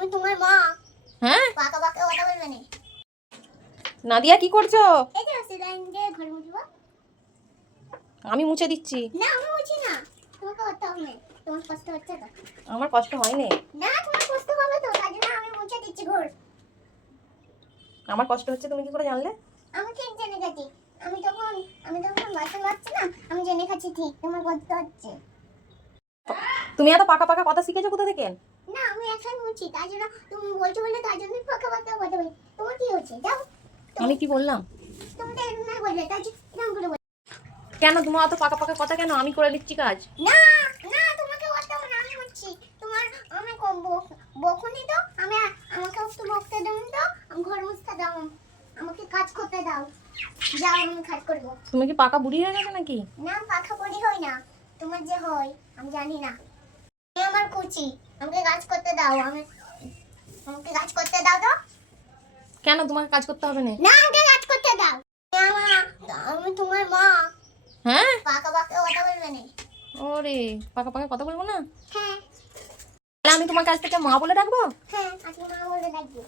আমি তোমার মা। হ্যাঁ পাকা পাকা কথা বলবে না। নাদিয়া কি করছো? এই যে সিলাইন দিয়ে ঘর মুছবো। আমি মুছে দিচ্ছি। না আমি মুছি না, তোমাকে করতে হবে। তোমার কষ্ট হচ্ছে তো? আমার কষ্ট হয়নি। না তোমার কষ্ট হবে তো, তাই জন্য আমি মুছে দিচ্ছি ঘর। আমার কষ্ট হচ্ছে তুমি কি করে জানলে? আমি ঠিক জেনে গেছি। আমি তখন বাসন মাজছি না, আমি জেনে গেছি ঠিক তোমার কষ্ট হচ্ছে। তুমি এত পাকা পাকা কথা শিখেছো কোথা থেকে? না আমি এখন মুছি, তাই জন্য তুমি বলছো বলে তাই জন্য পাকা পাকা কথা বলি। তোমার কি হচ্ছে যাও। আমি কি বললাম? তুমি তো এরকম না বললে, তাই এরকম করে বল। কেন তোমার অত পাকা পাকা কথা কেন? আমি করে দিচ্ছি কাজ। না না তোমাকে করতে হবে না, আমি মুছছি। তোমার আমি বকুনি তো, আমাকে একটু বকতে দাও তো, আমি ঘর মুছতে দাও, আমাকে কাজ করতে দাও। যাও আমি কাজ করব। তুমি কি পাকা বুড়ি হয়ে গেছো নাকি? না পাখা পড়ি হয় না, তোমার যে হয় আমি জানি না। আমি আমার কুচি, আমাকে কাজ করতে দাও। আমাকে কাজ করতে দাও তো। কেন তোমাকে কাজ করতে হবে না? না আমাকে কাজ করতে দাও। আমি তোমার মা। হ্যাঁ পাকা পাকা কথা বলবে না। ওরে পাকা পাকা কথা বলবো না? হ্যাঁ তাহলে আমি তোমার কাছ থেকে মা বলে ডাকবো? হ্যাঁ, আজকে মা বলে ডাকবো।